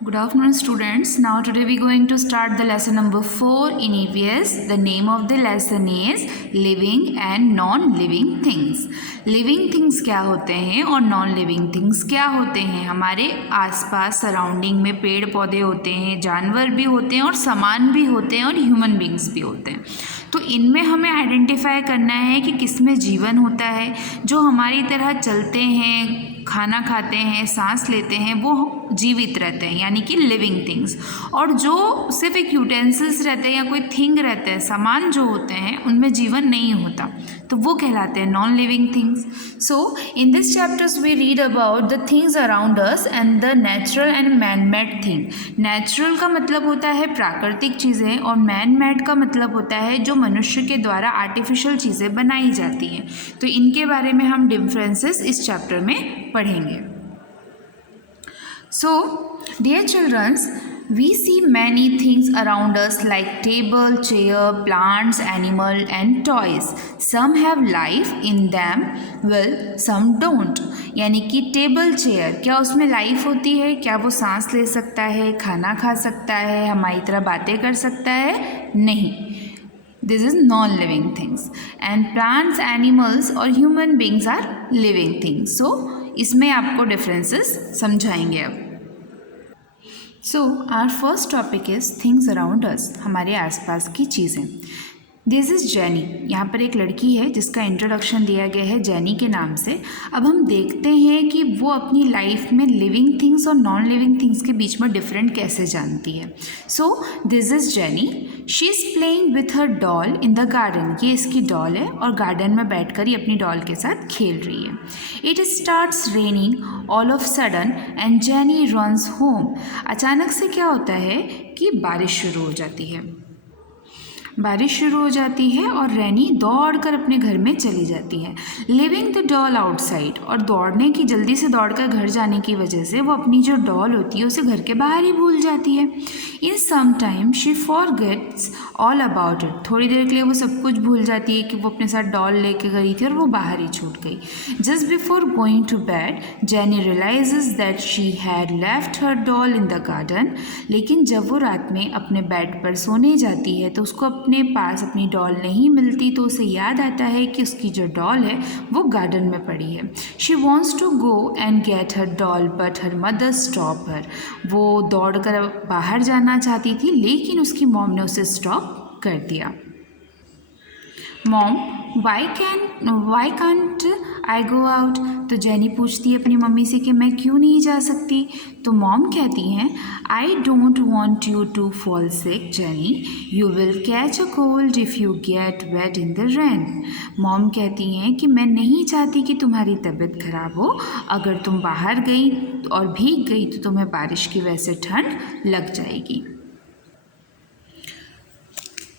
Good afternoon, students. Now, today we are going to start the lesson number 4 in EVS. The name of the lesson is Living and Non-Living Things. Living things क्या होते हैं और non-living things क्या होते हैं? हमारे आसपास surrounding में पेड़ पौधे होते हैं, जानवर भी होते हैं और सामान भी होते हैं और ह्यूमन बींग्स भी होते हैं. तो इनमें हमें आइडेंटिफाई करना है कि किसमें जीवन होता है. जो हमारी तरह चलते हैं, खाना खाते हैं, सांस लेते हैं, वो जीवित रहते हैं यानी कि लिविंग थिंग्स. और जो सिर्फ एक यूटेंसिल्स रहते हैं या कोई थिंग रहते हैं, सामान जो होते हैं, उनमें जीवन नहीं होता, तो वो कहलाते हैं non living things. So in this chapters we read about the things around us and the natural and man made thing. Natural का मतलब होता है प्राकृतिक चीज़ें और मैन मेड का मतलब होता है जो मनुष्य के द्वारा आर्टिफिशियल चीज़ें बनाई जाती हैं. तो इनके बारे में हम डिफरेंसेस इस चैप्टर में पढ़ेंगे. So, dear children, we see many things around us like table, chair, plants, animal and toys. Some have life in them, well, some don't. यानी कि टेबल चेयर, क्या उसमें लाइफ होती है? क्या वो सांस ले सकता है, खाना खा सकता है, हमारी तरह बातें कर सकता है? नहीं. This is non-living things. And plants, animals और human beings are living things. So, इसमें आपको डिफरेंसेस समझाएंगे अब. So our first topic is things around us, हमारे आसपास की चीज़ें. This is Jenny. यहाँ पर एक लड़की है जिसका इंट्रोडक्शन दिया गया है जेनी के नाम से. अब हम देखते हैं कि वो अपनी लाइफ में लिविंग थिंग्स और नॉन लिविंग थिंग्स के बीच में डिफरेंट कैसे जानती है. So this is jenny. She is playing with her doll in the garden. ये इसकी डॉल है और गार्डन में बैठकर ही अपनी डॉल के साथ खेल रही है. It starts raining all of sudden and jenny runs home. अचानक से क्या होता है कि बारिश शुरू हो जाती है. बारिश शुरू हो जाती है और रैनी दौड़कर अपने घर में चली जाती है. Living the doll outside. और दौड़ने की, जल्दी से दौड़कर घर जाने की वजह से वो अपनी जो डॉल होती है उसे घर के बाहर ही भूल जाती है. In some time she forgets all about it. थोड़ी देर के लिए वो सब कुछ भूल जाती है कि वो अपने साथ डॉल लेके गई थी और वो बाहर ही छूट गई. Just before going to bed Jenny realises that she had left her doll in the garden. लेकिन जब वो रात में अपने बेड पर सोने जाती है तो उसको अपने पास अपनी डॉल नहीं मिलती. तो उसे याद आता है कि उसकी जो डॉल है वो गार्डन में पड़ी है. She wants to go and get her doll but her mother stop her. वो दौड़कर बाहर जाना चाहती थी लेकिन उसकी मॉम ने उसे स्टॉप कर दिया. Mom why can't I go out. तो जेनी पूछती है अपनी मम्मी से कि मैं क्यों नहीं जा सकती. तो मॉम कहती हैं I don't want you to fall sick Jenny. You will catch a cold if you get wet in the rain. Mom कहती हैं कि मैं नहीं चाहती कि तुम्हारी तबीयत खराब हो. अगर तुम बाहर गई और भीग गई तो तुम्हें बारिश की वजह से ठंड लग जाएगी.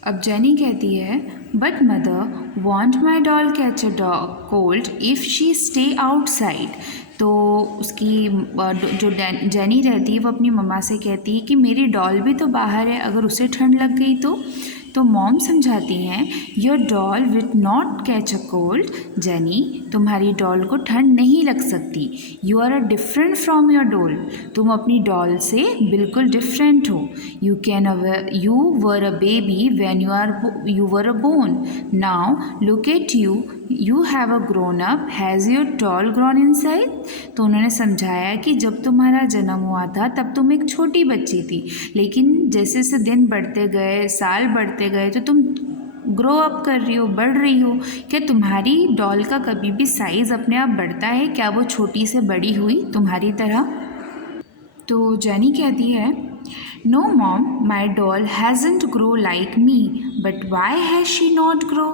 अब जेनी कहती है but mother want my doll catch a cold if she stay outside. तो उसकी जो जेनी रहती है वो अपनी मम्मा से कहती है कि मेरी डॉल भी तो बाहर है, अगर उसे ठंड लग गई तो मॉम समझाती हैं your doll will not catch a cold Jenny. तुम्हारी डॉल को ठंड नहीं लग सकती. You are a different from your doll. तुम अपनी डॉल से बिल्कुल डिफरेंट हो. You were a baby when you were a born. Now look at you. You have a grown up. Has your doll grown inside. तो उन्होंने समझाया कि जब तुम्हारा जन्म हुआ था तब तुम एक छोटी बच्ची थी, लेकिन जैसे जैसे दिन बढ़ते गए, साल बढ़ते गए, तो तुम ग्रो अप कर रही हो, बढ़ रही हो. क्या तुम्हारी डॉल का कभी भी साइज़ अपने आप बढ़ता है? क्या वो छोटी से बड़ी हुई तुम्हारी तरह? तो जेनी कहती है no mom my doll hasn't grow like me. But why has she not grow.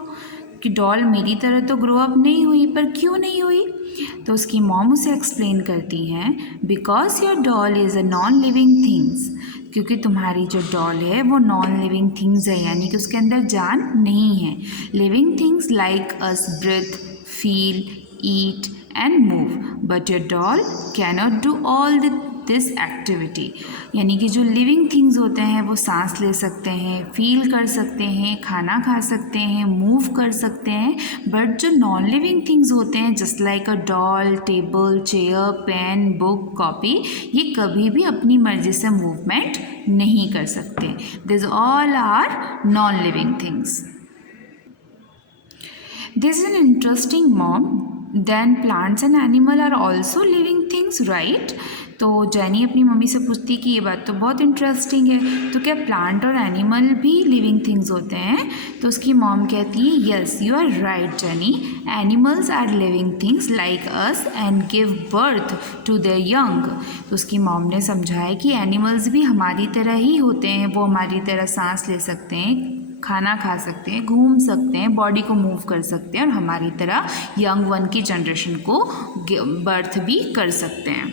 कि डॉल मेरी तरह तो ग्रो अप नहीं हुई, पर क्यों नहीं हुई? तो उसकी मॉम उसे एक्सप्लेन करती हैं because your doll is a non living things. क्योंकि तुम्हारी जो डॉल है वो नॉन लिविंग थिंग्स है, यानी कि उसके अंदर जान नहीं है. Living things like us breathe, feel, eat and move, but your doll cannot do all the this activity, यानी कि जो लिविंग थिंग्स होते हैं वो सांस ले सकते हैं, फील कर सकते हैं, खाना खा सकते हैं, मूव कर सकते हैं, बट जो नॉन लिविंग थिंग्स होते हैं just like a doll, table, chair, pen, book, copy, ये कभी भी अपनी मर्जी से मूवमेंट नहीं कर सकते. This all are non living things. This is an interesting, mom. Then plants and animal are also living things, right? तो जैनी अपनी मम्मी से पूछती कि ये बात तो बहुत इंटरेस्टिंग है, तो क्या प्लांट और एनिमल भी लिविंग थिंग्स होते हैं? तो उसकी मॉम कहती है yes you are right Jenny, animals are living things like us and give birth to their young. तो उसकी मॉम ने समझाया कि एनिमल्स भी हमारी तरह ही होते हैं, वो हमारी तरह सांस ले सकते हैं, खाना खा सकते हैं, घूम सकते हैं, बॉडी को मूव कर सकते हैं और हमारी तरह यंग वन की जनरेशन को बर्थ भी कर सकते हैं.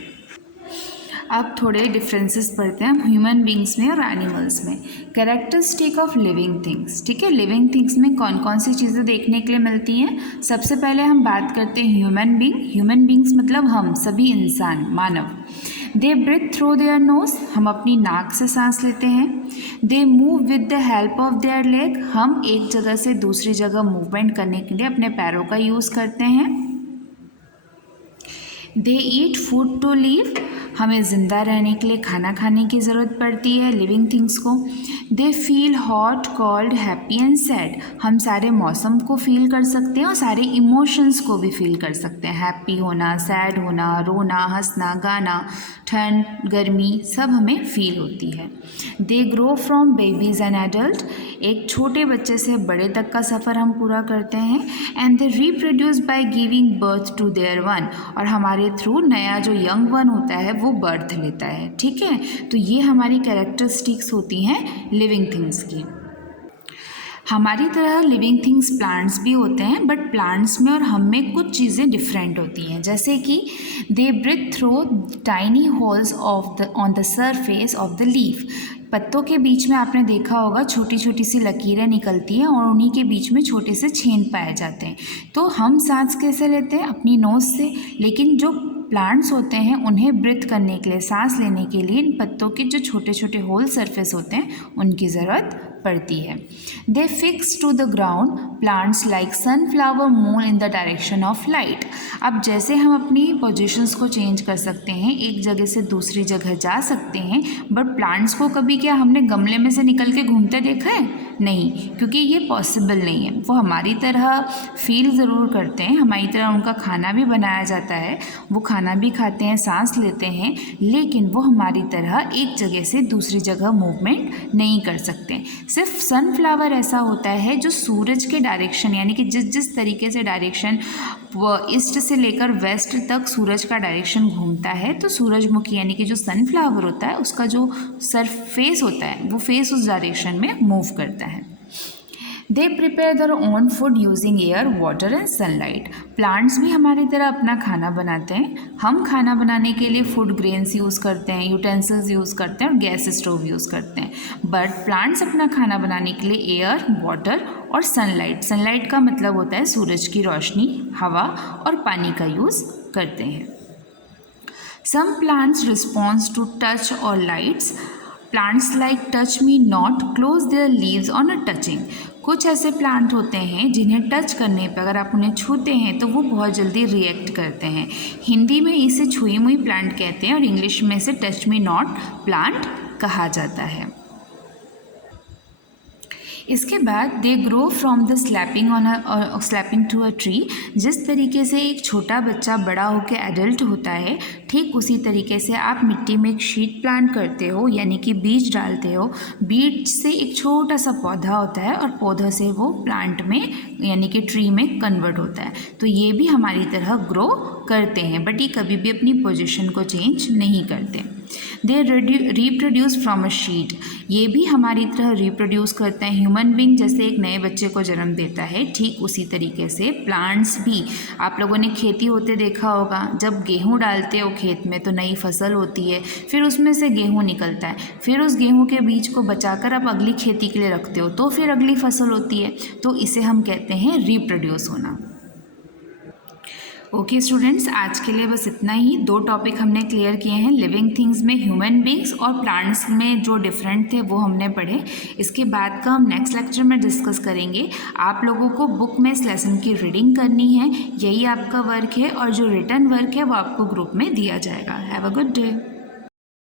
अब थोड़े डिफरेंसेस पढ़ते हैं हम ह्यूमन बींग्स में और एनिमल्स में. Characteristic of living things. ठीक है, लिविंग थिंग्स में कौन कौन सी चीज़ें देखने के लिए मिलती हैं. सबसे पहले हम बात करते हैं ह्यूमन बींग. ह्यूमन बींग्स मतलब हम सभी इंसान, मानव. They breathe through their nose, हम अपनी नाक से सांस लेते हैं. They move with the help of their leg, हम एक जगह से दूसरी जगह मूवमेंट करने के लिए अपने पैरों का यूज़ करते हैं. दे ईट फूड टू लिव, हमें ज़िंदा रहने के लिए खाना खाने की ज़रूरत पड़ती है लिविंग थिंग्स को. They feel hot, cold, happy and sad, हम सारे मौसम को फील कर सकते हैं और सारे इमोशंस को भी फील कर सकते हैं. हैप्पी होना, सैड होना, रोना, हंसना, गाना, ठंड, गर्मी, सब हमें फील होती है. दे grow from babies and adult, एक छोटे बच्चे से बड़े तक का सफ़र हम पूरा करते हैं. And they reproduce by giving birth to their one, और हमारे थ्रू नया जो यंग वन होता है वो बर्थ लेता है. ठीक है, तो ये हमारी कैरेक्टरिस्टिक्स होती हैं लिविंग थिंग्स की. हमारी तरह लिविंग थिंग्स प्लांट्स भी होते हैं, बट प्लांट्स में और हम में कुछ चीज़ें डिफरेंट होती हैं. जैसे कि they breathe through tiny holes on the surface of the leaf. पत्तों के बीच में आपने देखा होगा छोटी छोटी सी लकीरें निकलती हैं और उन्हीं के बीच में छोटे से छेद पाए जाते हैं. तो हम सांस कैसे लेते हैं? अपनी नोज़ से. लेकिन जो प्लांट्स होते हैं उन्हें ब्रीथ करने के लिए, सांस लेने के लिए इन पत्तों के जो छोटे छोटे होल सरफेस होते हैं उनकी ज़रूरत पड़ती है. They fix to the ground, plants like sunflower move in the direction of light. अब जैसे हम अपनी पोजीशंस को चेंज कर सकते हैं, एक जगह से दूसरी जगह जा सकते हैं, बट प्लांट्स को कभी क्या हमने गमले में से निकल के घूमते देखा है? नहीं, क्योंकि ये पॉसिबल नहीं है. वो हमारी तरह फील ज़रूर करते हैं, हमारी तरह उनका खाना भी बनाया जाता है, वो खाना भी खाते हैं, सांस लेते हैं, लेकिन वो हमारी तरह एक जगह से दूसरी जगह मूवमेंट नहीं कर सकते. सिर्फ सनफ्लावर ऐसा होता है जो सूरज के डायरेक्शन, यानी कि जिस जिस तरीके से डायरेक्शन ईस्ट से लेकर वेस्ट तक सूरज का डायरेक्शन घूमता है, तो सूरजमुखी यानी कि जो सनफ्लावर होता है उसका जो सरफेस होता है वो फेस उस डायरेक्शन में मूव करता है. They prepare their own food using air, water and sunlight. Plants भी हमारी तरह अपना खाना बनाते हैं. हम खाना बनाने के लिए फूड ग्रेन्स यूज़ करते हैं, यूटेंसिल्स यूज़ करते हैं और गैस स्टोव यूज़ करते हैं. बट प्लांट्स अपना खाना बनाने के लिए एयर, वाटर और सनलाइट, सनलाइट का मतलब होता है सूरज की रोशनी, हवा और पानी का यूज़ करते हैं. Some plants response to touch और lights. Plants like touch me not close their leaves on a touching. कुछ ऐसे प्लांट होते हैं जिन्हें टच करने पर अगर आप उन्हें छूते हैं तो वो बहुत जल्दी रिएक्ट करते हैं. हिंदी में इसे छुई मुई प्लांट कहते हैं और इंग्लिश में इसे टच मी नॉट प्लांट कहा जाता है. इसके बाद they grow from the sapling to a tree. जिस तरीके से एक छोटा बच्चा बड़ा होकर एडल्ट होता है, ठीक उसी तरीके से आप मिट्टी में एक शीट प्लांट करते हो, यानी कि बीज डालते हो. बीज से एक छोटा सा पौधा होता है और पौधा से वो प्लांट में यानी कि ट्री में कन्वर्ट होता है. तो ये भी हमारी तरह ग्रो करते हैं, बट ये कभी भी अपनी पोजीशन को चेंज नहीं करते. They reproduce from a sheet. ये भी हमारी तरह रिप्रोड्यूस करते हैं. ह्यूमन बींग जैसे एक नए बच्चे को जन्म देता है, ठीक उसी तरीके से प्लांट्स भी. आप लोगों ने खेती होते देखा होगा, जब गेहूँ डालते हो खेत में तो नई फसल होती है, फिर उसमें से गेहूँ निकलता है, फिर उस गेहूँ के बीज को बचाकर आप अगली खेती के लिए रखते हो, तो फिर अगली फसल होती है. तो इसे हम कहते हैं रिप्रोड्यूस होना. ओके स्टूडेंट्स, आज के लिए बस इतना ही। 2 टॉपिक हमने क्लियर किए हैं। लिविंग थिंग्स में ह्यूमन बींग्स और प्लांट्स में जो डिफरेंट थे वो हमने पढ़े। इसके बाद का हम नेक्स्ट लेक्चर में डिस्कस करेंगे। आप लोगों को बुक में इस लेसन की रीडिंग करनी है, यही आपका वर्क है, और जो रिटन वर्क है वो आपको ग्रुप में दिया जाएगा। Have a good day.